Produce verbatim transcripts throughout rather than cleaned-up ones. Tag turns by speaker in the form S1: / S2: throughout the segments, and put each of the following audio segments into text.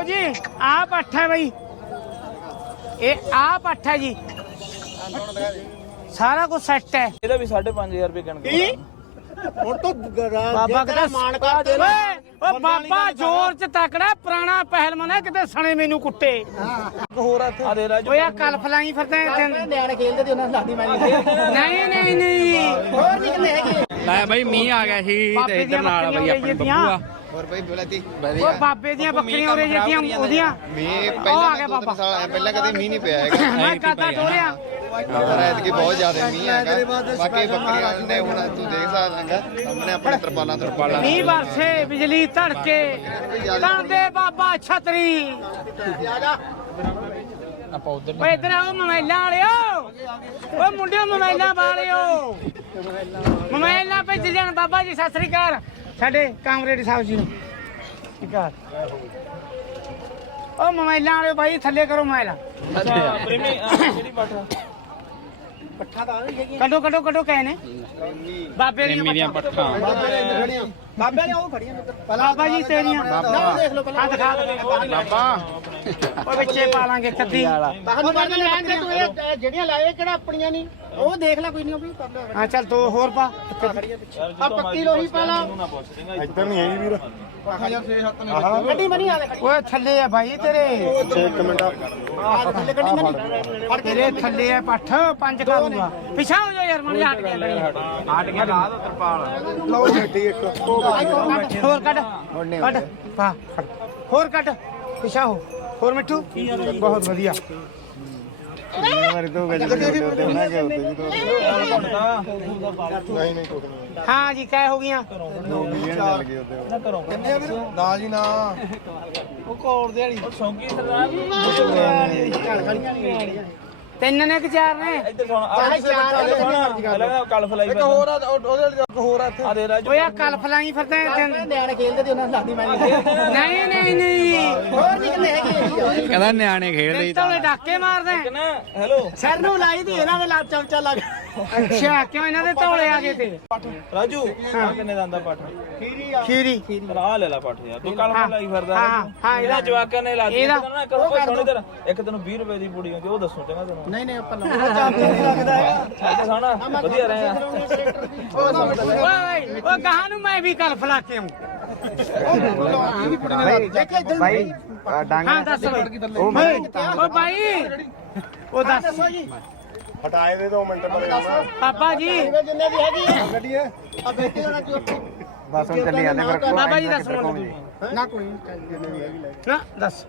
S1: जी आ पट्ठ है भाई ये आ पट्ठ है जी सारा कुछ सेट है
S2: ਇਹਦਾ ਵੀ ਸਾਢੇ ਪੰਜ ਹਜ਼ਾਰ ਰੁਪਏ ਗਿਣ ਕੇ
S3: ਹੁਣ ਤਾਂ
S1: ਬਾਬਾ ਕਿਤੇ ਮਾਨ ਕਰਦੇ ਓਏ ਓ ਬਾਬਾ ਜ਼ੋਰ ਚ ਤਕੜਾ ਪੁਰਾਣਾ ਪਹਿਲਵਾਨ ਹੈ ਕਿਤੇ ਸਣੇ ਮੈਨੂੰ ਕੁੱਟੇ
S2: ਹੋਰ ਆ ਦੇ ਰਾਜੂ
S1: ਓਏ ਆ ਕਲ ਫਲਾਈ ਫਿਰਦੇ
S3: ਨਿਆਣੇ ਖੇਲਦੇ ਤੇ ਉਹਨਾਂ ਨੂੰ ਲਾਦੀ ਮਾਰੀ
S1: ਨਹੀਂ ਨਹੀਂ ਨਹੀਂ
S3: ਹੋਰ ਨਹੀਂ ਕਿੰਨੇ ਹੈਗੇ
S4: ਲੈ ਬਾਈ ਮੀਂਹ ਆ ਗਿਆ ਸੀ ਤੇ ਇੱਧਰ ਨਾਲ ਬਾਈ ਆਪਣੇ ਬੱਬੂ ਆ
S5: ਹੋਰ ਭਾਈ ਬੋਲਾਤੀ
S1: ਉਹ ਬਾਬੇ ਦੀਆਂ ਬੱਕਰੀਆਂ ਉਰੇ ਜਿਹੜੀਆਂ ਉਹਦੀਆਂ
S5: ਮੀਂਹ
S1: ਉਹ ਆ
S5: ਪਹਿਲਾਂ
S1: ਗਿਆ
S5: ਦੋ ਤਿੰਨ
S1: ਬਾਬਾ
S5: ਸਾਲ ਆਇਆ ਪਹਿਲਾਂ ਕਦੇ ਮੀਂਹ ਨਹੀਂ ਪਿਆ ਹੈਗਾ
S1: ਮੈਂ ਕਾਤਾ ਟੋਲਿਆ
S5: ਪਰ ਐਤਕੀ ਬਹੁਤ ਜ਼ਿਆਦਾ ਮੀਂਹ ਹੈਗਾ ਬਾਕੀ ਬੱਕਰੀਆਂ ਨੇ ਹੁਣ ਤੂੰ ਦੇਖ ਸਕਦਾ ਹੈਗਾ ਸਾਹਮਣੇ ਆਪਣੇ ਤਰਪਾਲਾਂ ਤਰਪਾਲਾਂ
S1: ਮੀਂਹ ਵਰਸੇ ਬਿਜਲੀ ਧੜਕੇ ਤਾਂਦੇ ਬਾਬਾ ਛਤਰੀ
S4: ਆਪਾਂ ਉਧਰ
S1: ਓਏ ਇਧਰ ਆਓ ਮੋਬਾਈਲਾਂ ਵਾਲਿਓ ਓ ਮੁੰਡਿਓ ਮੋਬਾਈਲਾਂ ਵਾਲਿਓ ਮੋਬਾਈਲਾਂ ਭੇਜ ਜਾਣ ਬਾਬਾ ਜੀ ਸਤਿ ਸ੍ਰੀ ਅਕਾਲ ਸਾਡੇ ਕਾਮਰੇਡ ਸਾਹਿਬ ਜੀ ਨੂੰ ਠੀਕ ਆ ਓ ਮੋਬਾਈਲਾਂ ਵਾਲਿਓ ਬਾਈ ਥੱਲੇ ਕਰੋ ਮੋਬਾਈਲ
S2: ਪ੍ਰੇਮੀ ਕਿਹੜੀ ਬਾਠਾ
S3: ਪੱਠਾ ਤਾਂ ਨਹੀਂ ਹੈਗੀ
S1: ਕੱਢੋ ਕੱਢੋ ਕੱਢੋ ਕਹੇ ਨੇ ਬਾਬੇ ਦੀਆਂ
S4: ਮੇਰੀਆਂ ਪੱਠਾਂ
S3: ਬਾਬੇ ਨੇ ਉਹ ਖੜੀਆਂ
S1: ਬਾਬਾ ਜੀ ਤੇਰੀਆਂ
S3: ਨਾ ਦੇਖ ਲਓ
S1: ਆ ਦਿਖਾ
S4: ਬਾਬਾ
S1: ਓ ਵਿੱਚੇ ਪਾ ਲਾਂਗੇ ਕੱਦੀ
S3: ਬਾਹਰ ਬਾਹਰ ਲੈਣ ਦੇ ਤੂੰ ਇਹ ਜਿਹੜੀਆਂ ਲਾਏ ਕਿਹੜਾ ਆਪਣੀਆਂ ਨਹੀਂ ਉਹ ਦੇਖ ਲੈ ਕੋਈ ਨਹੀਂ ਉਹ ਵੀ ਕਰ ਲੈ
S1: ਹਾਂ ਚੱਲ ਦੋ ਹੋਰ ਪਾ
S3: ਆ ਪੱਕੀ ਲੋਹੀ ਪਾ ਲਾ
S2: ਨਾ ਪੁੱਛ ਦੇਗਾ
S5: ਇੱਧਰ ਨਹੀਂ ਹੈਗੀ ਵੀਰ
S3: ਗੱਡੀ ਬਣੀ ਆ ਲੈ
S1: ਓਏ ਥੱਲੇ ਆ ਭਾਈ ਤੇਰੇ
S5: ਇੱਕ ਮਿੰਟ
S3: ਆ ਥੱਲੇ ਗੱਡੀ ਬਣੀ ਫੜ ਕੇ
S1: ਤੇਰੇ ਥੱਲੇ ਆ ਪੱਠ ਪੰਜ ਕਰੂੰਗਾ ਪਿਛਾ ਹੋ ਜਾ ਯਾਰ ਮਨ ਹਟ ਗਿਆ
S4: ਹਟ ਗਿਆ ਲਾ ਦੋ ਤਰਪਾਲ
S5: ਲਓ ਛੱਡੀ ਇੱਕ
S1: ਹੋਰ ਕੱਢ ਕੱਢ ਪਾ ਕੱਢ। ਹੋਰ ਕੱਢ ਪਿਛਾ ਹੋ ਹੋਰ ਮਿੱਠੂ ਬਹੁਤ ਵਧੀਆ
S5: ਮਾਰੇ ਦੋ ਗੱਜ ਦੇ ਨਾ ਕਿ ਉੱਤੇ ਜੀ ਨਹੀਂ ਨਹੀਂ ਕੁਝ ਨਹੀਂ
S1: ਹਾਂ ਜੀ ਕਹਿ ਹੋ ਗਈਆਂ
S5: ਦੋ ਮਿਲੀਅਨ ਚੱਲ ਗਏ ਉੱਤੇ
S3: ਕਿੰਨੇ ਵੀਰ
S5: ਨਾ ਜੀ ਨਾ
S3: ਉਹ ਕੋੜ ਦੇ ਵਾਲੀ
S2: ਸ਼ੌਂਕੀ ਸਰਦਾਰ
S3: ਚੱਲ ਖੜੀਆਂ ਨਹੀਂ
S1: ਤਿੰਨ ਨੇ ਕਿ ਚਾਰ ਨੇ
S2: ਇੱਧਰ ਸੁਣ ਆ ਸੁਣ ਕੱਲ ਫਲਾਈ ਇੱਕ ਹੋਰ ਆ ਉਹਦੇ ਇੱਕ ਹੋਰ ਆ ਇੱਥੇ ਆ ਦੇ ਰਾਜੂ
S1: ਓਏ ਆ ਕਲ ਫਲਾਈ ਫਿਰਦੇ
S3: ਨਿਆਣੇ ਖੇਲਦੇ ਤੇ ਉਹਨਾਂ ਨੂੰ ਲਾਦੀ ਮਾਰੀ
S1: ਨਹੀਂ ਨਹੀਂ ਨਹੀਂ
S3: ਹੋਰ ਨਹੀਂ ਕਿੰਨੇ ਹੈਗੇ
S4: ਕਹਿੰਦਾ ਨਿਆਣੇ ਖੇਡਦੇ ਸੀ
S1: ਤੋਲੇ ਡਾਕੇ ਮਾਰਦੇ
S2: ਨਾ ਹੈਲੋ
S3: ਸਿਰ ਨੂੰ ਲਾਈ ਦੀ ਇਹਨਾਂ ਦੇ ਲੱਤ ਚਮਚਾ ਲੱਗ
S1: ਅੱਛਾ ਕਿਉਂ ਇਹਨਾਂ ਦੇ ਤੋਲੇ ਆ ਗਏ ਤੇ
S2: ਰਾਜੂ ਆ ਕਿੰਨੇ ਦਾ ਆਂਦਾ ਪੱਠ
S1: ਖੀਰੀ
S2: ਆ ਲੈ ਲੈ ਪੱਠ ਯਾਰ ਤੂੰ ਕੱਲ ਫਲਾਈ ਫਿਰਦਾ
S1: ਹਾਂ ਹਾਂ
S2: ਇਹਦਾ
S1: ਇਹਦਾ
S2: ਜਵਾਕਾਂ ਨੇ ਲਾ ਦਿੱਤੀ
S1: ਇਹਦਾ-
S2: ਨਾ ਕਰੋ ਕੋਈ ਸੁਣ ਇਧਰ ਇੱਕ ਤੈਨੂੰ ਵੀਹ ਰੁਪਏ ਦੀ ਪੁੜੀ ਹੁੰਦੀ ਉਹ ਦੱਸੋ ਚੰਗਾ ਤੈਨੂੰ
S3: ਨਹੀਂ ਨਹੀਂ ਆਪਾਂ ਲਾਉਣਾ ਨਹੀਂ ਲੱਗਦਾ ਹੈਗਾ
S2: ਇੱਥੇ ਸੁਣ ਵਧੀਆ ਰਹੇ ਆ
S1: ਓਏ ਓ ਕਹਾਂ ਨੂੰ ਮੈਂ ਵੀ ਕਲ ਫਲਾ ਕੇ ਆਉਂ
S5: ਭਾਈ
S1: ਹਾਂ ਦੱਸ ਬਈ ਓ ਭਾਈ ਉਹ ਦੱਸ
S3: ਦੱਸੋ ਜੀ
S5: ਹਟਾਏ ਦੇ ਦੋ ਮਿੰਟ
S1: ਪਾਪਾ ਜੀ
S3: ਜਿੰਨੇ ਵੀ ਹੈਗੀ ਆ
S5: ਗੱਡੀ ਹੈ
S3: ਆ ਬੈਠੇ ਹੋਣਾ ਚੁੱਪ
S5: ਬਸ ਹੁਣ ਚੱਲੀ ਜਾਂਦੇ ਫਿਰ
S1: ਬਾਬਾ ਜੀ ਦੱਸ ਮੈਨੂੰ
S3: ਨਾ ਕੋਈ ਜਿੰਨੇ ਵੀ ਹੈਗੀ ਲੈ
S1: ਨਾ ਦੱਸ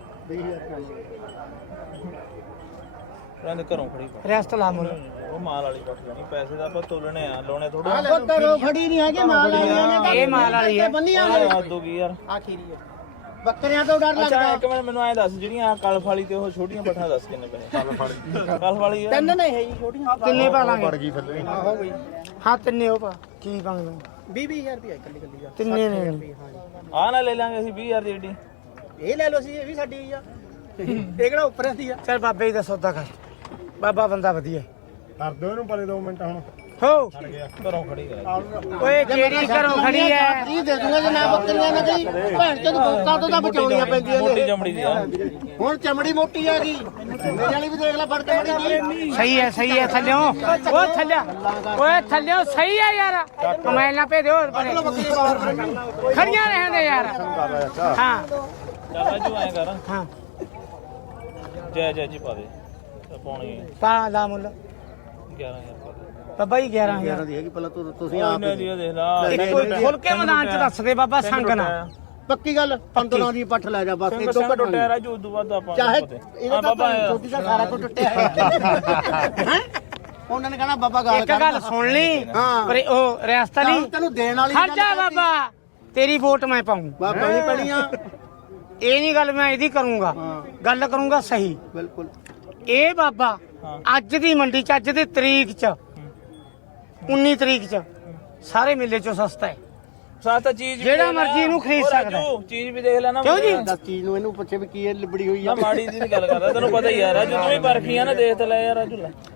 S2: ਰਹਿੰਦੇ ਘਰੋਂ ਖੜੀ ਪਾ
S1: ਰਿਆਸਤ ਲਾ ਮੁੱਲ
S2: ਉਹ ਮਾਲ ਵਾਲੀ ਪੱਠ ਲੈਣੀ ਪੈਸੇ ਤਾਂ ਆਪਾਂ ਤੋਲਣੇ ਆ ਲਾਉਣੇ ਥੋੜਾ
S3: ਉਹ ਕਰੋ ਖੜੀ ਨਹੀਂ ਹੈਗੀ ਮਾਲ ਆਈਆਂ ਨੇ
S1: ਇਹ ਮਾਲ ਵਾਲੀ ਹੈ
S3: ਬੰਨੀਆਂ ਨੇ
S2: ਆ ਦੋਗੀ ਯਾਰ
S3: ਆ ਖੀਰੀ ਹੈ ਬੱਕਰੀਆਂ ਤੋਂ ਡਰ
S2: ਅੱਛਾ
S3: ਲੱਗਦਾ
S2: ਇੱਕ ਮਿੰਟ ਮੈਨੂੰ ਐਂ ਦੱਸ ਜਿਹੜੀਆਂ ਆ ਕਲਫ ਵਾਲੀ ਤੇ ਉਹ ਛੋਟੀਆਂ ਪੱਠਾਂ ਦੱਸ ਕਿੰਨੇ ਪੈਸੇ ਕਲਫ ਵਾਲੀ ਕਲਫ ਵਾਲੀ ਆ
S3: ਤਿੰਨ ਨੇ ਹੈ ਜੀ ਛੋਟੀਆਂ
S1: ਤਿੰਨੇ ਪਾ ਲਾਂਗੇ
S5: ਗਈ ਥੱਲੇ
S3: ਆ ਹੋ ਗਈ
S1: ਹਾਂ ਤਿੰਨੇ ਉਹ ਪਾ ਕੀ ਪਾਉਂਗਾ
S3: ਵੀਹ ਵੀਹ ਹਜ਼ਾਰ ਰੁਪਏ ਇਕੱਲੀ ਇਕੱਲੀ ਦਾ
S1: ਤਿੰਨੇ ਨੇ
S2: ਆ ਨਾ ਲੈ ਲਾਂਗੇ ਅਸੀਂ ਵੀਹ ਹਜ਼ਾਰ ਦੀ ਏਡੀ
S3: ਇਹ ਲੈ ਲਓ ਸੀ ਇਹ ਵੀ ਸਾਡੀ ਆ ਇਹ ਕਿਹੜਾ ਉੱਪਰ ਦੀ ਆ
S1: ਚੱਲ ਬਾਬੇ ਜੀ ਦਾ ਸੌਦਾ ਕਰ ਬਾਬਾ ਬੰਦਾ ਵਧੀਆ
S5: ਕਰ ਦਿਓ ਇਹਨੂੰ ਪਰੇ ਦੋ ਮਿੰਟ ਹੁਣ
S1: ਹੋ
S2: ਘਰੋਂ ਖੜੀ ਕਰ
S1: ਓਏ ਕਿਹੜੀ ਘਰੋਂ ਖੜੀ ਐ
S3: ਇਹ ਦੇ ਦੂੰਗਾ ਜੇ ਨਾ ਬੱਕਰੀਆਂ ਨਾ ਗਈ ਭੈਣ ਚੋਦ ਬੋਕਾ ਤੋਂ ਤਾਂ ਬਚਾਉਣੀਆਂ ਪੈਂਦੀਆਂ
S2: ਮੋਟੀ
S3: ਨੇ
S2: ਚਮੜੀ ਦੀ ਆ
S3: ਹੁਣ ਚਮੜੀ ਮੋਟੀ ਆ ਗਈ ਮੇਰੇ ਵਾਲੀ ਵੀ ਦੇਖ ਲੈ ਫੜ ਕੇ ਮੜੀ ਜੀ
S1: ਸਹੀ ਹੈ ਸਹੀ ਹੈ ਥੱਲਿਓ ਓ ਥੱਲਿਆ ਓਏ ਥੱਲਿਓ ਸਹੀ ਹੈ ਯਾਰ ਕਮੈਲ ਨਾ ਭੇ ਦਿਓ ਪਰੇ ਖੜੀਆਂ ਰਹਿੰਦੇ ਯਾਰ ਹਾਂ
S2: ਚੱਲ ਰਾਜੂ ਐਂ ਕਰ
S1: ਹਾਂ
S2: ਜੈ ਜੈ ਜੀ ਪਾ ਦੇ ਪੌਣੀ
S1: ਪਾ ਲਾ ਮੁੱਲ
S2: ਗਿਆਰਾਂ ਹਜ਼ਾਰ ਪਾ ਦੇ
S1: ਬਾਬਾ ਜੀ ਗਿਆਰਾਂ ਹਜ਼ਾਰ
S3: ਦੀ ਹੈਗੀ ਪਹਿਲਾਂ ਤੂੰ ਤੁਸੀਂ
S2: ਕੋਈ ਨਾ ਜੀ ਦੇਖ ਲਾ
S1: ਇੱਕ ਖੁੱਲ ਕੇ ਮੈਦਾਨ ਚ ਦੱਸ ਦੇ ਬਾਬਾ ਸੰਗ ਨਾ
S3: ਪੱਕੀ ਗੱਲ ਪੰਦਰਾਂ ਦੀ ਪੱਠ ਲੈ ਜਾ ਬਸ ਇਹ ਤੋਂ ਘੱਟ
S2: ਟੁੱਟਿਆ ਰਾਜੂ ਉਦੋਂ ਬਾਅਦ ਆਪਾਂ
S3: ਚਾਹੇ
S2: ਪਤਾ
S3: ਇਹਦਾ
S2: ਬਾਬਾ
S3: ਤਾਂ ਛੋਟੀ ਦਾ ਸਾਰਾ ਕੁਝ ਟੁੱਟਿਆ ਹੈ ਉਹਨਾਂ ਨੇ ਕਹਣਾ ਬਾਬਾ ਗਾਲ
S1: ਇੱਕ ਗੱਲ ਸੁਣ ਲਈ
S3: ਹਾਂ।
S1: ਪਰ ਉਹ ਰਿਆਸਤ ਲਈ
S3: ਤੈਨੂੰ ਦੇਣ ਵਾਲੀ
S1: ਖੜ ਜਾ ਬਾਬਾ ਤੇਰੀ ਵੋਟ ਮੈਂ ਪਾਉਂ
S3: ਬਾਬਾ ਨਹੀਂ ਪੜੀਆਂ
S1: ਇਹ ਨਹੀਂ ਗੱਲ ਮੈਂ ਇਹਦੀ ਕਰੂੰਗਾ
S3: ਹਾਂ
S1: ਗੱਲ ਕਰੂੰਗਾ ਸਹੀ
S3: ਬਿਲਕੁਲ
S1: ਇਹ ਬਾਬਾ ਅੱਜ ਦੀ ਮੰਡੀ ਚ ਅੱਜ ਦੀ ਤਰੀਕ ਚ ਉੱਨੀ ਤਰੀਕ ਚ ਸਾਰੇ ਮੇਲੇ ਚੋਂ ਸਸਤਾ ਹੈ
S2: ਸਸਤਾ ਚੀਜ਼ ਵੀ
S1: ਜਿਹੜਾ
S2: ਦੇਖ ਲੈ।
S1: ਮਰਜ਼ੀ ਇਹਨੂੰ ਖਰੀਦ
S2: ਉਹ
S1: ਸਕਦਾ
S2: ਰਾਜੂ, ਚੀਜ਼ ਵੀ ਦੇਖ ਲੈ ਨਾ
S1: ਕਿਉਂ ਜੀ?
S3: ਦਸ ਚੀਜ਼ ਨੂੰ ਇਹਨੂੰ ਪੁੱਛੇ ਵੀ ਕੀ ਇਹ ਲਿਬੜੀ ਹੋਈ
S2: ਨਾ
S3: ਆ
S2: ਮਾੜੀ ਦੀ ਨੀ ਗੱਲ ਕਰਦਾ ਤੈਨੂੰ ਪਤਾ ਹੀ ਆ ਰਾਜੂ ਤੂੰ ਵੀ ਪਰਖੀ ਆ ਨਾ ਦੇਖ ਤੇ ਲੈ ਯਾਰ ਰਾਜੂ ਲੈ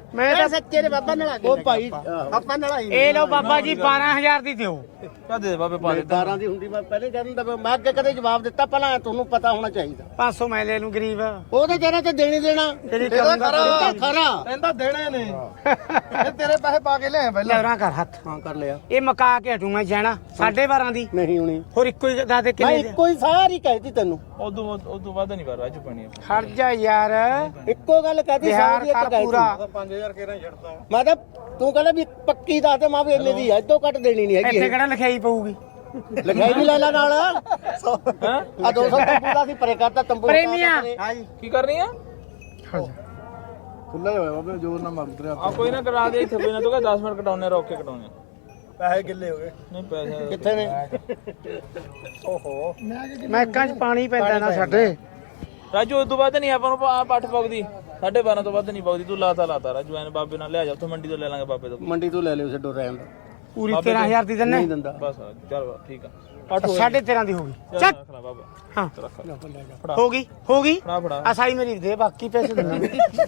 S1: ਮੈਂ
S3: ਇਹ
S1: ਤਾਂ
S3: ਸੱਚੇ ਦੇ ਬਾਬਾ ਨਲਾ ਕੇ ਉਹ ਭਾਈ ਆਪਾਂ ਨਲਾਈ
S1: ਇਹ ਲਓ ਬਾਬਾ ਜੀ ਬਾਰਾਂ ਹਜ਼ਾਰ ਦੀ ਦਿਓ
S2: ਕਾ ਦੇ ਬਾਬੇ ਪਾ ਦੇ
S3: ਬਾਰਾਂ ਦੀ ਹੁੰਦੀ ਮੈਂ ਪਹਿਲੇ ਕਹਿ ਦਿੰਦਾ ਮੈਂ ਅੱਗੇ ਕਦੇ ਜਵਾਬ ਦਿੱਤਾ ਪਹਿਲਾਂ ਤੁਹਾਨੂੰ ਪਤਾ ਹੋਣਾ ਚਾਹੀਦਾ
S1: ਪੰਜ ਸੌ ਮੈਂ ਲੈ ਲੂੰ ਗਰੀਬ
S3: ਉਹ ਤੇ ਜਰਾ ਤੇ ਦੇਣੀ ਦੇਣਾ
S1: ਤੇਰੀ ਕਰੂੰਗਾ
S3: ਇਹ ਤਾਂ ਖਰਾ
S2: ਕਹਿੰਦਾ ਦੇਣੇ ਨੇ ਇਹ ਤੇਰੇ ਪੈਸੇ ਪਾ ਕੇ ਲਿਆ ਪਹਿਲਾਂ
S1: ਲਵਰਾਂ ਕਰ ਹੱਥ
S3: ਹਾਂ ਕਰ ਲਿਆ
S1: ਇਹ ਮਕਾ ਕੇ ਹਟੂ ਮੈਂ ਜਾਣਾ ਸਾਢੇ ਬਾਰਾਂ ਦੀ
S3: ਨਹੀਂ ਹੁਣੀ
S1: ਹੋਰ ਇੱਕੋ ਹੀ ਦਾ ਦੇ
S3: ਮੈਂ
S1: ਕਿੰਨੇ ਦੇ
S3: ਇੱਕੋ ਹੀ ਸਾਰੀ ਕਹਿਤੀ ਤੈਨੂੰ
S2: ਉਦੋਂ ਉਦੋਂ ਵੱਧ ਨਹੀਂ ਕਰ ਰਾਜੂ ਪਾਣੀ
S1: ਖੜ ਜਾ ਯਾਰ
S3: ਇੱਕੋ ਗੱਲ ਕਹਿਤੀ
S1: ਬਿਹਾਰ
S3: ਸਾਰੀ ਇੱਕ
S1: ਕਰ
S3: ਕਹਿਤੀ
S1: ਪੂਰਾ
S2: ਪੰਜ ਹਜ਼ਾਰ ਕਿਹੜਾ ਛੱਡਦਾ
S3: ਮੈਂ ਤਾਂ ਤੂੰ ਕਹਿੰਦਾ ਵੀ ਪੱਕੀ ਦੱਸ ਦੇ ਮਾਂ ਵੀ ਇੰਨੇ ਦੀ ਐ ਇਦੋਂ ਘੱਟ ਦੇਣੀ ਨਹੀਂ ਹੈਗੀ
S1: ਇੱਥੇ ਕਿਹੜਾ ਲਿਖਾਈ ਪਊਗੀ
S3: ਲਿਖਾਈ ਵੀ ਲੈ ਲੈ ਨਾਲ ਆ ਦੋ ਸੌ ਤੰਬੂ ਦਾ ਸੀ ਪਰੇ ਕਰਤਾ ਤੰਬੂ
S1: ਪ੍ਰੇਮੀਆਂ।
S3: ਹਾਂਜੀ
S2: ਕੀ ਕਰਨੀ ਆ
S1: ਖੜ ਜਾ
S2: ਖੁੱਲਾ ਹੋਇਆ ਬਾਬੇ ਜੋਰ ਨਾ ਮਾਰ ਤੇਰੇ ਆ ਕੋਈ ਨਾ ਕਰਾ ਦੇ ਇੱਥੇ ਕੋਈ ਨਾ ਤੂੰ ਕਹ ਦਸ ਮਿੰਟ ਕਟਾਉਣੇ ਰੋਕ ਕੇ ਕਟਾਉਣੇ ਪੈਸੇ ਕਿੱਲੇ ਹੋ ਗਏ ਨਹੀਂ ਪੈਸੇ
S3: ਕਿੱਥੇ ਨੇ
S2: ਓਹੋ
S1: ਮੈਂ ਕਾਂ ਚ ਪਾਣੀ ਪੈਂਦਾ ਨਾ ਸਾਡੇ
S2: ਰਾਜੂ ਉਸ ਤੋਂ ਬਾਅਦ ਨਹੀਂ ਆਪਾਂ ਨੂੰ ਆ ਪੱਠ ਪਗਦੀ ਸਾਢੇ ਬਾਰਾਂ ਤੋਂ ਵੱਧ ਨਹੀਂ ਪਗਦੀ ਤੂੰ ਲਾਤਾ ਲਾਤਾ ਰਾਜੂ ਐਨ ਬਾਬੇ ਨਾਲ ਲਿਆ ਜਾ ਉੱਥੋਂ ਮੰਡੀ ਤੋਂ ਲੈ ਲਾਂਗੇ ਬਾਬੇ ਤੋਂ
S3: ਮੰਡੀ ਤੋਂ ਲੈ ਲਿਓ ਛੱਡੋ ਰਹਿਣ ਦਾ
S1: ਪੂਰੀ ਤੇਰਾਂ ਹਜ਼ਾਰ ਦੀ ਦਿੰਨੇ
S3: ਨਹੀਂ ਦਿੰਦਾ
S2: ਬਸ ਚੱਲ ਠੀਕ ਆ ਪੱਠ ਹੋ
S1: ਸਾਢੇ ਤੇਰਾਂ ਦੀ ਹੋ ਗਈ
S2: ਚੱਲ
S1: ਚੱਕ
S2: ਰੱਖ ਲੈ ਬਾਬਾ
S1: ਹਾਂ
S2: ਰੱਖ
S1: ਹੋ ਗਈ ਹੋ ਗਈ
S2: ਫੜਾ ਫੜਾ
S1: ਆ ਸਾਈ ਮੇਰੀ ਦੇ ਬਾਕੀ ਪੈਸੇ ਦੇਣਾ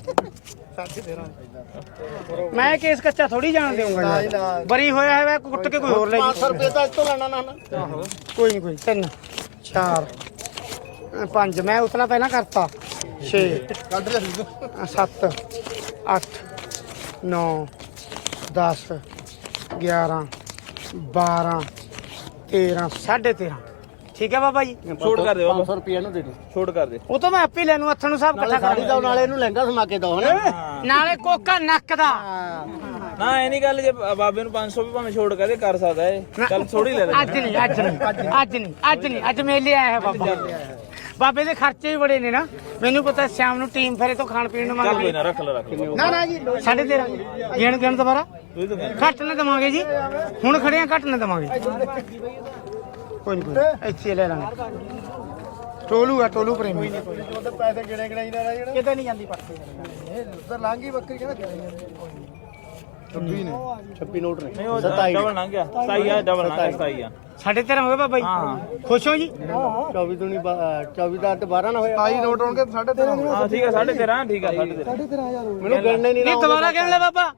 S1: ਮੈਂ ਕੇਸ ਕੱਚਾ ਥੋੜੀ ਜਾਣ ਦੇਊਂਗਾ ਬਰੀ ਹੋਇਆ ਹੈ ਕੁੱਟ ਕੇ ਕੋਈ ਹੋਰ ਲੈ
S3: ਪੰਜ ਸੌ
S1: ਜੀ
S3: ਰੁਪਏ ਤਾਂ ਇੱਥੋਂ ਲੈਣਾ ਨਾ ਨਾ
S1: ਕੋਈ ਨਹੀਂ ਕੋਈ ਤਿੰਨ ਚਾਰ ਅ, ਪੰਜ ਮੈਂ ਉਤਨਾ ਪਹਿਲਾਂ ਕਰਤਾ ਛੇ
S2: ਕੱਢ ਲੈ
S1: ਸੱਤ ਅੱਠ ਨੌ ਦਸ ਗਿਆਰਾਂ ਬਾਰਾਂ ਤੇਰਾਂ ਸਾਢੇ ਤੇਰਾਂ ਠੀਕ ਹੈ ਬਾਬਾ ਜੀ
S2: ਛੋਟ ਕਰ ਦੇ
S3: ਪੰਜ
S2: ਬਾਬਾ
S3: ਸੌ ਰੁਪਏ ਨੂੰ ਦੇ ਦੇ
S2: ਛੋਟ ਕਰ ਦੇ
S1: ਉਹ ਤਾਂ ਮੈਂ ਆਪੇ ਲੈਣੂ ਹੱਥਾਂ ਨੂੰ ਸਭ
S3: ਨਾਲੇ
S1: ਇਕੱਠਾ
S3: ਸਾੜੀ
S1: ਕਰਾਂਗਾ
S3: ਦਾ ਨਾਲੇ ਇਹਨੂੰ ਲਹਿੰਗਾ ਸਮਾ ਕੇ ਦੋ ਹਨਾ
S1: ਨਾਲੇ ਕੋਕਾ ਨੱਕ ਦਾ
S2: ਨਾ ਇਹ ਨਹੀਂ ਗੱਲ ਜੇ ਬਾਬੇ ਨੂੰ ਪੰਜ ਸੌ ਵੀ ਭਾਵੇਂ ਛੋੜ ਕਰੇ ਕਰ ਸਕਦਾ ਏ ਚੱਲ ਥੋੜੀ ਲੈ ਲੈ
S1: ਅੱਜ ਨਹੀਂ ਅੱਜ ਨਹੀਂ ਅੱਜ ਨਹੀਂ ਅੱਜ ਨਹੀਂ ਅੱਜ ਮੇਲੇ ਆਇਆ ਹੈ ਬਾਬਾ ਬਾਬੇ ਦੇ ਖਰਚੇ ਵੀ ਬੜੇ ਨੇ ਨਾ ਮੈਨੂੰ ਪਤਾ ਸ਼ਾਮ ਨੂੰ ਟੀਮ ਫੇਰੇ ਤੋਂ ਖਾਣ ਪੀਣ ਨੂੰ
S2: ਚੱਲ ਕੋਈ
S1: ਮੰਗਦੇ
S2: ਨਾ ਰੱਖ ਲੈ ਰੱਖ ਲੈ
S1: ਨਾ ਨਾ ਜੀ ਸਾਢੇ ਤੇਰਾਂ ਗਿਣ ਗਿਣ ਦੁਬਾਰਾ
S2: ਤੂੰ ਤਾਂ ਕਹਿ।
S1: ਘੱਟ ਨਾ ਦਵਾਂਗੇ ਜੀ ਹੁਣ ਖੜੇ ਆ ਘੱਟ ਨਾ ਦਵਾਂਗੇ ਕੋਈ ਨਹੀਂ ਕੋਈ ਇੱਥੇ ਲੈ ਲਾਂਗੇ ਟੋਲੂ ਆ ਟੋਲੂ ਪ੍ਰੇਮੀ
S2: ਉਹਦੇ ਪੈਸੇ ਗਿਣੇ ਗਿਣਾਈ ਨਾ ਜਿਹੜਾ
S1: ਕਿਤੇ ਨਹੀਂ ਜਾਂਦੀ ਪੱਟ
S2: ਇਹ ਉਧਰ ਲਾਂਗੀ ਬੱਕਰੀ ਕਹਿੰਦਾ ਛੱਬੀ ਨੇ
S3: ਛੱਬੀ ਨੋਟ ਨੇ
S2: ਨਹੀਂ ਉਹ
S3: ਸਤਾਈ
S2: ਡਬਲ ਲੰਘ ਗਿਆ ਸਤਾਈ ਆ ਡਬਲ ਲੰਘ ਗਿਆ ਸਤਾਈ ਆ
S1: ਸਾਢੇ ਤੇਰਾਂ ਹੋ ਗਏ ਬਾਬਾ ਜੀ
S2: ਹਾਂ
S1: ਖੁਸ਼ ਹੋ ਜੀ
S3: ਚੌਵੀ ਤੋਂ ਨਹੀਂ ਚੌਵੀ ਦਾ ਤੇ ਬਾਰਾਂ ਨਾ ਹੋਇਆ
S2: ਸਤਾਈ ਨੋਟ ਹੋਣਗੇ ਸਾਢੇ ਤੇਰਾਂ ਹਾਂ ਠੀਕ ਆ ਸਾਢੇ ਤੇਰਾਂ ਠੀਕ ਆ ਸਾਢੇ ਤੇਰਾਂ
S3: ਮੈਨੂੰ ਗਿਣਨੇ ਨਹੀਂ ਨਾ
S1: ਨਹੀਂ ਦੁਬਾਰਾ ਕਹਿਣ ਲੈ ਬਾਬਾ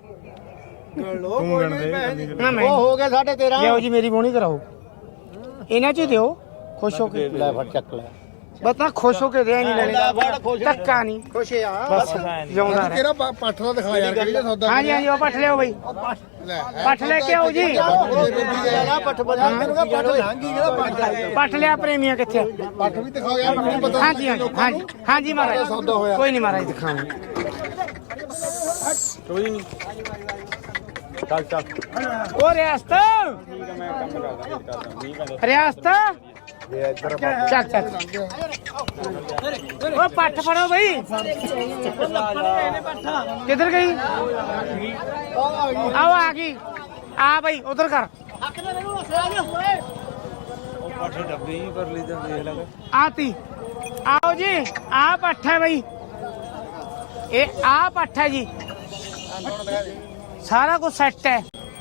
S2: ਲੋ
S1: ਨਾ ਮੈਂ
S3: ਉਹ ਹੋ ਗਿਆ ਸਾਢੇ ਤੇਰਾਂ
S1: ਲਿਆਓ ਜੀ ਮੇਰੀ ਬੋਣੀ ਕਰਾਓ ਇਹਨਾਂ ਚ ਹੀ ਦਿਓ ਖੁਸ਼ ਹੋ ਕੇ
S3: ਲੈ ਫੜ ਚੱਕ ਲੈ
S1: ਬਸ ਤਾਂ ਖੁਸ਼ ਹੋ ਕੇ ਦੇ ਨਹੀਂ
S3: ਲੈ ਫੜ
S1: ਲੈਣੇ
S3: ਖੁਸ਼
S1: ਧੱਕਾ ਨਹੀਂ
S3: ਖੁਸ਼ ਆ
S1: ਬਸ ਜਿਉਂਦਾ ਰਹਿ
S2: ਕਿਹੜਾ ਪੱਠ ਦਾ ਦਿਖਾ ਯਾਰ ਕਿਹੜੀ ਦਾ ਸੌਦਾ
S1: ਹਾਂਜੀ ਹਾਂਜੀ ਉਹ ਪੱਠ ਲਿਓ ਬਈ
S2: ਲੈ
S1: ਪੱਠ ਲੈ ਕੇ ਆਓ ਜੀ
S3: ਲੈ ਪੱਠ ਬਜਾ ਤੈਨੂੰ ਕਾ ਪੱਠ
S2: ਲਾਂਗੀ ਕਿਹੜਾ ਪੱਠ
S1: ਪੱਠ ਲਿਆ ਪ੍ਰੇਮੀਆਂ ਕਿੱਥੇ ਆ?
S2: ਪੱਠ ਵੀ ਦਿਖਾਓ ਯਾਰ ਮੈਨੂੰ ਪਤਾ
S1: ਹਾਂਜੀ ਹਾਂਜੀ ਹਾਂਜੀ ਹਾਂਜੀ ਮਹਾਰਾਜ ਕੋਈ ਨਹੀਂ ਮਹਾਰਾਜ ਦਿਖਾਵਾਂਗੇ
S2: ਕੋਈ ਨਹੀਂ
S3: ਚੱਲ ਚੱਲ
S1: ਉਹ ਰਿਆਸਤ ਰਿਆਸਤ ਚੱਲ ਚੱਲ ਉਹ ਪੱਠ ਫੜੋ ਬਈ ਕਿੱਧਰ ਗਈ ਆਓ ਆ ਗਈ ਆ ਬਈ ਉਧਰ ਕਰ
S2: ਪੱਠ ਡੱਬੀ ਕਰ ਲਈ ਤਾਂ ਦੇਖ ਲੈ
S1: ਆਤੀ ਆਓ ਜੀ ਆ ਪੱਠ ਹੈ ਬਈ ਇਹ ਆ ਪੱਠ ਹੈ ਜੀ ਸਾਰਾ ਕੁਝ ਸੈੱਟ ਹੈ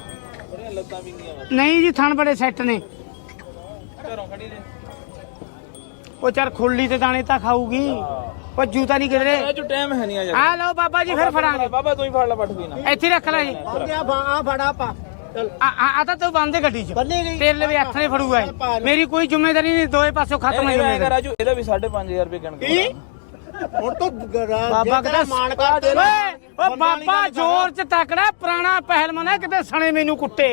S1: ਨਹੀਂ ਜੀ ਥਣ ਬੜੇ ਸੈੱਟ ਨੇ
S2: ਘਰੋਂ ਖੜੀ ਨੇ
S1: ਉਹ ਚਾਰ ਖੁੱਲੀ ਤੇ ਦਾਣੇ ਤਾਂ ਖਾਊਗੀ ਉਹ ਜੂਤਾ ਨਹੀਂ ਕਿਧਰੇ
S2: ਅੱਜ ਟਾਈਮ ਹੈ ਨਹੀਂ ਆ
S1: ਆ ਲਓ ਬਾਬਾ ਜੀ ਫਿਰ ਫੜਾਂਗੇ
S2: ਬਾਬਾ ਤੂੰ ਹੀ ਫੜ ਲੈ ਪੱਠ ਵੀ ਨਾ
S1: ਇੱਥੇ ਹੀ ਰੱਖ ਲੈ ਜੀ
S3: ਆ ਆ ਫੜਾ ਪਾ ਚੱਲ
S1: ਆ ਆ ਆ ਤਾਂ ਤੂੰ ਬੰਦੇ ਗੱਡੀ 'ਚ
S3: ਬੰਨੇ ਗਈ
S1: ਤੇਰੇ ਲਈ ਹੱਥ ਨੇ ਫੜੂਗਾ ਇਹ। ਮੇਰੀ ਕੋਈ ਜ਼ਿੰਮੇਵਾਰੀ ਨਹੀਂ ਦੋਏ ਪਾਸੋਂ ਖਤਮ ਹੈ
S2: ਇਹ
S1: ਜ਼ਿੰਮੇਵਾਰੀ
S2: ਰਾਜੂ ਇਹਦਾ ਵੀ ਸਾਢੇ ਪੰਜ ਹਜ਼ਾਰ ਰੁਪਏ ਗਿਣ ਕੇ
S3: ਹੁਣ ਤੋਂ
S1: ਬਾਬਾ ਕਿਤੇ
S3: ਮਾਨ ਕਰ ਦੇ
S1: ਓਏ ਓ ਬਾਬਾ ਜ਼ੋਰ 'ਚ ਤਕੜਾ ਪੁਰਾਣਾ ਪਹਿਲਵਾਨ ਹੈ ਕਿਤੇ ਸਣੇ ਮੈਨੂੰ ਕੁੱਟੇ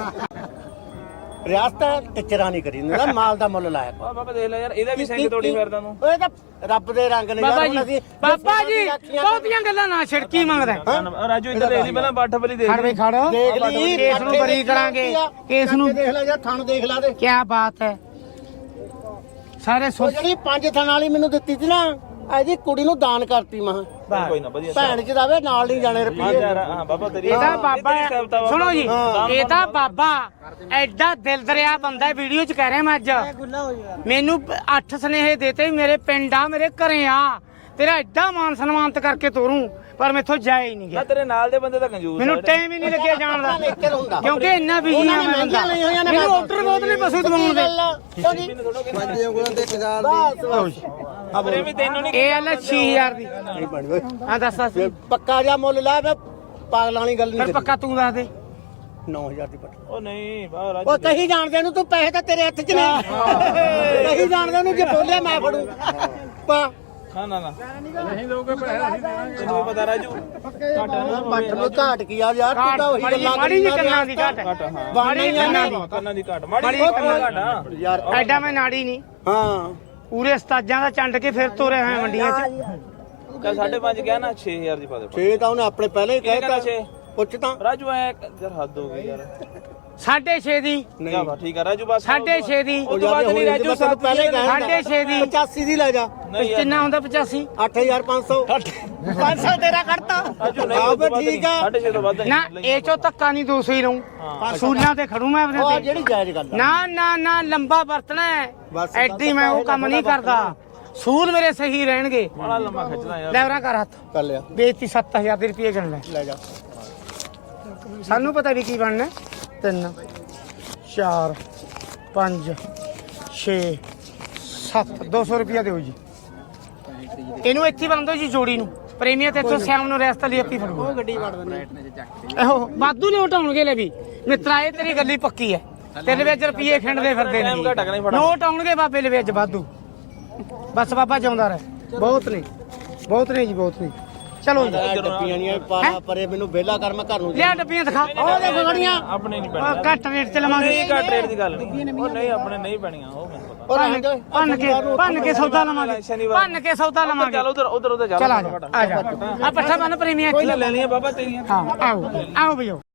S3: ਰਿਆਸਤ ਟਿਚਰਾ ਨਹੀਂ ਕਰੀ ਨਾ ਮਾਲ ਦਾ ਮੁੱਲ ਲਾਇਆ
S2: ਆ ਬਾਬਾ ਦੇਖ ਲੈ ਯਾਰ ਇਹਦਾ ਵੀ ਸਿੰਘ ਤੋੜੀ ਫਿਰਦਾ ਤੂੰ
S3: ਓਏ ਤਾਂ ਰੱਬ ਦੇ ਰੰਗ ਨੇ
S1: ਬਾਬਾ
S3: ਯਾਰ ਹੁਣ
S1: ਜੀ
S3: ਅਸੀਂ
S1: ਬਾਬਾ ਜੀ ਬਹੁਤੀਆਂ ਗੱਲਾਂ ਨਾ ਛਿੜਕੀ ਮੰਗਦਾ
S2: ਆ ਰਾਜੂ ਇੱਧਰ ਦੇਖ ਲਈ ਪਹਿਲਾਂ ਪੱਠ ਵਾਲੀ ਦੇਖ
S1: ਖੜ
S2: ਲਈ
S1: ਵੇ ਖੜ
S3: ਦੇਖ ਲਈ
S1: ਕੇਸ ਨੂੰ ਬਰੀ ਕਰਾਂਗੇ ਕੇਸ ਨੂੰ
S3: ਦੇਖ ਲੈ ਯਾਰ ਥਣ ਦੇਖ ਲੈ ਦੇ
S1: ਕੀ ਬਾਤ ਹੈ ਸਾਰੇ
S3: ਉਹ
S1: ਸੋਚ
S3: ਜਿਹੜੀ ਪੰਜ ਥਣ ਵਾਲੀ ਮੈਨੂੰ ਦਿੱਤੀ ਸੀ ਨਾ ਇਹਦੀ ਕੁੜੀ ਨੂੰ ਦਾਨ ਕਰਤੀ ਮਾਂ
S2: ਕੋਈ ਨਾ ਵਧੀਆ
S3: ਭੈਣ ਚ ਦਾਵੇ ਨਾਲ ਨਹੀਂ ਜਾਣੇ
S2: ਹਾਂ
S3: ਰੁਪਏ
S2: ਯਾਰ ਹਾਂ ਬਾਬਾ ਤੇਰੀ
S1: ਇਹਦਾ ਬਾਬਾ
S2: ਤੇਰੀ ਸਹਿਬਤਾ ਵਾ।
S1: ਸੁਣੋ ਜੀ ਇਹਦਾ ਬਾਬਾ ਐਡਾ ਦਿਲ ਦਰਿਆ ਬੰਦਾ ਹੈ, ਵੀਡੀਓ ਚ ਕਹਿ ਰਿਹਾ ਮੈਂ ਅੱਜ ਮੈਨੂੰ ਅੱਠ ਸਨੇਹੇ ਦੇਤੇ ਮੇਰੇ ਪਿੰਡ ਆ ਮੇਰੇ ਘਰੇ ਆ ਤੇਰਾ ਐਡਾ ਮਾਨ ਸਨਮਾਨਤ ਕਰਕੇ ਤੋਰੂੰ ਪਰ ਮੈਥੋਂ ਜਾਇਆ ਹੀ ਨਹੀਂ ਗਿਆ।
S2: ਮੈਂ ਤੇਰੇ ਨਾਲ ਦੇ ਬੰਦੇ ਤਾਂ ਕੰਜੂਸ
S1: ਮੈਨੂੰ ਟਾਈਮ ਹੀ ਨਹੀਂ ਲੱਗਿਆ ਜਾਣ ਦਾ
S3: ਇੱਥੇ ਹੁੰਦਾ
S1: ਕਿਉਂਕਿ ਇੰਨਾ ਬਿਜੀ ਆ ਮੈਂ ਬੰਦਾ ਮੈਨੂੰ ਆਰਡਰ ਬਹੁਤ ਨੇ ਪਸ਼ੂ ਦਵਾਉਣ ਦੇ
S3: ਪੰਜੇ ਉਂਗਲਾਂ ਤੇ ਕਿਸਾਨ
S2: ਆ ਪ੍ਰੇਮੀ ਤੈਨੂੰ ਨਹੀਂ
S1: ਇਹ ਆਲਾ ਛੇ ਹਜ਼ਾਰ ਦੀ
S3: ਨਹੀਂ ਬਣੀ ਓਏ
S1: ਹਾਂ ਦੱਸ ਦੱਸ
S3: ਪੱਕਾ ਜਿਹਾ ਮੁੱਲ ਲਾ ਵੇ ਪਾਗਲਾਂ ਵਾਲੀ ਗੱਲ
S1: ਫਿਰ
S3: ਨਹੀਂ
S1: ਪੱਕਾ ਤੂੰ ਦੱਸ ਦੇ
S3: ਨੌ ਹਜ਼ਾਰ ਦੀ ਪੱਟ
S2: ਉਹ ਨਹੀਂ ਬਾਹਰ
S3: ਉਹ ਕਹੀ ਜਾਣਦੇ ਨੂੰ ਤੂੰ ਪੈਸੇ ਤਾਂ ਤੇਰੇ ਹੱਥ 'ਚ ਨੇ ਕਹੀ ਜਾਣਦੇ ਨੂੰ ਜੇ ਬੋਲਿਆ ਮੈਂ ਫੜੂ ਪਾ
S2: ਨਾ ਨਾ ਨਾ ਨਹੀਂ ਦੋਗੇ ਪੈਸੇ ਤੈਨੂੰ ਪਤਾ ਰਾਜੂ
S3: ਪੱਟ ਨੂੰ ਘਾਟ ਕੀ ਆ ਯਾਰ ਤੂੰ ਤਾਂ ਉਹੀ ਗੱਲਾਂ
S1: ਮਾੜੀ ਜਿਹੀ ਕੰਨਾਂ ਦੀ ਘਾਟ
S3: ਬਾਣੀ ਆ ਨਾ
S2: ਕੰਨਾਂ ਦੀ ਘਾਟ ਮਾੜੀ ਘਾਟ ਆ
S3: ਯਾਰ
S1: ਐਡਾ ਮੈਂ ਨਾੜੀ ਨਹੀਂ
S3: ਹਾਂ
S1: ਪੂਰੇ ਉਸਤਾਦਾਂ ਦਾ ਚੰਡ ਕੇ ਫਿਰ ਤੋਰੇ ਹੋਏ ਮੰਡੀਆਂ 'ਚ
S2: ਚੱਲ ਸਾਢੇ ਪੰਜ ਗਿਆ ਨਾ ਛੇ ਹਜ਼ਾਰ ਦੀ ਪਾ ਦੇ
S3: ਛੇ ਤਾਂ ਉਹਨੇ ਆਪਣੇ ਪਹਿਲੇ ਹੀ
S2: ਕਿਹਨੇ
S3: ਕਹਿਤਾ
S2: ਕਹਿਣਾ ਛੇ?
S3: ਪੁੱਛ ਤਾਂ
S2: ਰਾਜੂ ਐ ਯਾਰ ਹੱਦ ਹੋ ਗਈ ਯਾਰ
S1: ਸਾਢੇ ਛੇ ਦੀ
S2: ਜਾ ਵਾ ਠੀਕ ਆ ਰਾਜੂ ਬਸ
S1: ਸਾਢੇ ਛੇ ਦੀ
S2: ਉਹ ਤੋਂ ਬਾਅਦ ਨਹੀਂ ਰਾਜੂ
S3: ਤੈਨੂੰ ਪਹਿਲੇ ਹੀ ਕਹਿਤਾ
S1: ਸਾਢੇ ਛੇ ਦੀ
S3: ਪਚਾਸੀ ਦੀ ਲੈ ਜਾ
S2: ਨਹੀਂ ਯਾਰ
S1: ਕਿੰਨਾ ਹੁੰਦਾ ਪਚਾਸੀ
S3: ਅੱਠ ਹਜ਼ਾਰ ਪੰਜ ਸੌ ਪੰਜ ਸੌ ਤੇਰਾ ਕੱਢਤਾ
S2: ਰਾਜੂ ਨਹੀਂ
S3: ਆਹ
S2: ਉਹ ਤੋਂ
S3: ਵੀ
S2: ਵੱਧ
S3: ਠੀਕ
S2: ਨਹੀਂ,
S3: ਆ
S2: ਸਾਢੇ ਛੇ ਤੋਂ ਵੱਧ
S1: ਨਾ
S2: ਨਹੀਂ
S1: ਇਹ ਚੋਂ ਧੱਕਾ ਨਹੀਂ ਦੋ ਸੌ ਹੀ ਰਹੂੰ ਸੂਲਾਂ ਤੇ ਖੜੂ ਮੈਂ
S3: ਉਹ ਆਹ
S1: ਆਪਣੇ ਤੇ
S3: ਜਿਹੜੀ ਜਾਇਜ਼ ਗੱਲ ਆ
S1: ਨਾ ਨਾ ਨਾ ਲੰਬਾ ਵਰਤਣਾ ਹੈ
S3: ਬਸ
S1: ਐਡੀ ਮੈਂ ਉਹ ਕੰਮ ਨਹੀਂ ਕਰਦਾ ਸੂਲ ਮੇਰੇ ਸਹੀ ਰਹਿਣਗੇ
S2: ਬੜਾ ਲੰਮਾ ਖਿੱਚਦਾ ਯਾਰ
S1: ਲੈਵਰਾ ਕਰ ਹੱਥ
S3: ਕਰ ਲਿਆ
S1: ਬੇਇੱਜ਼ਤੀ ਸੱਤ ਹਜ਼ਾਰ ਦੇ ਰੁਪਏ ਗਣ ਲੈ
S3: ਲੈ ਜਾ
S1: ਸਾਨੂੰ ਪਤਾ ਵੀ ਕੀ ਬਣਨਾ ਤਿੰਨ ਚਾਰ ਪੰਜ ਛੇ ਸੱਤ ਦੋ ਸੌ ਰੁਪਇਆ ਦਿਓ ਜੀ ਇਹਨੂੰ ਇੱਥੇ ਬੰਦ ਦੋ ਜੀ ਜੋੜੀ ਨੂੰ ਪ੍ਰੇਮੀਆਂ ਤੇ ਇੱਥੋਂ ਸ਼ਾਮ ਨੂੰ ਰਸਤਾ ਲਈ ਆਪੀ ਫੜੋ
S3: ਉਹ ਗੱਡੀ ਵੜ ਦਿੰਦੇ
S1: ਇਹੋ ਵਾਧੂ ਨੋਟ ਆਉਣਗੇ ਲੈ ਵੀ ਮਿੱਤਰਾ ਇਹ ਤੇਰੀ ਗੱਲੀ ਪੱਕੀ ਹੈ ਤੇਰੇ ਵਿੱਚ ਰੁਪਏ ਖਿੰਡਦੇ ਫਿਰਦੇ ਨੇ ਨੋਟ ਆਉਣਗੇ ਬਾਬੇ ਦੇ ਵਿੱਚ ਵਾਧੂ ਬਸ ਬਾਬਾ ਜਿਉਂਦਾ ਰਹੇ ਬਹੁਤ ਨੇ ਬਹੁਤ ਨੇ ਜੀ ਬਹੁਤ ਨੇ ਚਲੋ ਜੀ
S3: ਡੱਬੀਆਂ ਨਹੀਂ ਪਾਣਾ ਪਰੇ ਮੈਨੂੰ ਵਿਹਲਾ ਕਰ ਮੈਂ ਘਰ ਨੂੰ
S1: ਲਿਆ ਡੱਬੀਆਂ ਦਿਖਾ ਉਹ ਦੇਖੋ ਗੜੀਆਂ
S2: ਆਪਣੇ ਨਹੀਂ
S1: ਉਹ
S2: ਪੈਣਾ
S1: ਘੱਟ ਰੇਟ ਚ ਲਵਾਂਗੇ
S2: ਨਹੀਂ ਘੱਟ ਰੇਟ ਦੀ ਗੱਲ ਨਹੀਂ ਉਹ ਨਹੀਂ ਆਪਣੇ ਨਹੀਂ ਪੈਣੀਆਂ ਉਹ ਮੈਨੂੰ ਪਤਾ
S1: ਭੰਨ ਭੰਨ ਕੇ ਭੰਨ ਕੇ ਸੌਦਾ ਲਵਾਂਗੇ ਭੰਨ ਕੇ ਸੌਦਾ ਲਵਾਂਗੇ
S2: ਚੱਲ ਉਧਰ ਉਧਰ ਉਧਰ
S1: ਚਲ ਆ ਜਾ ਆ ਜਾ ਆ ਪੱਠਾ ਬੰਨ ਪ੍ਰੇਮੀਆਂ
S2: ਕੋਈ ਨਾ ਲੈ ਲਈਆਂ ਬਾਬਾ ਤੇਰੀਆਂ
S1: ਹਾਂ ਆਓ ਆਓ ਭਈਓ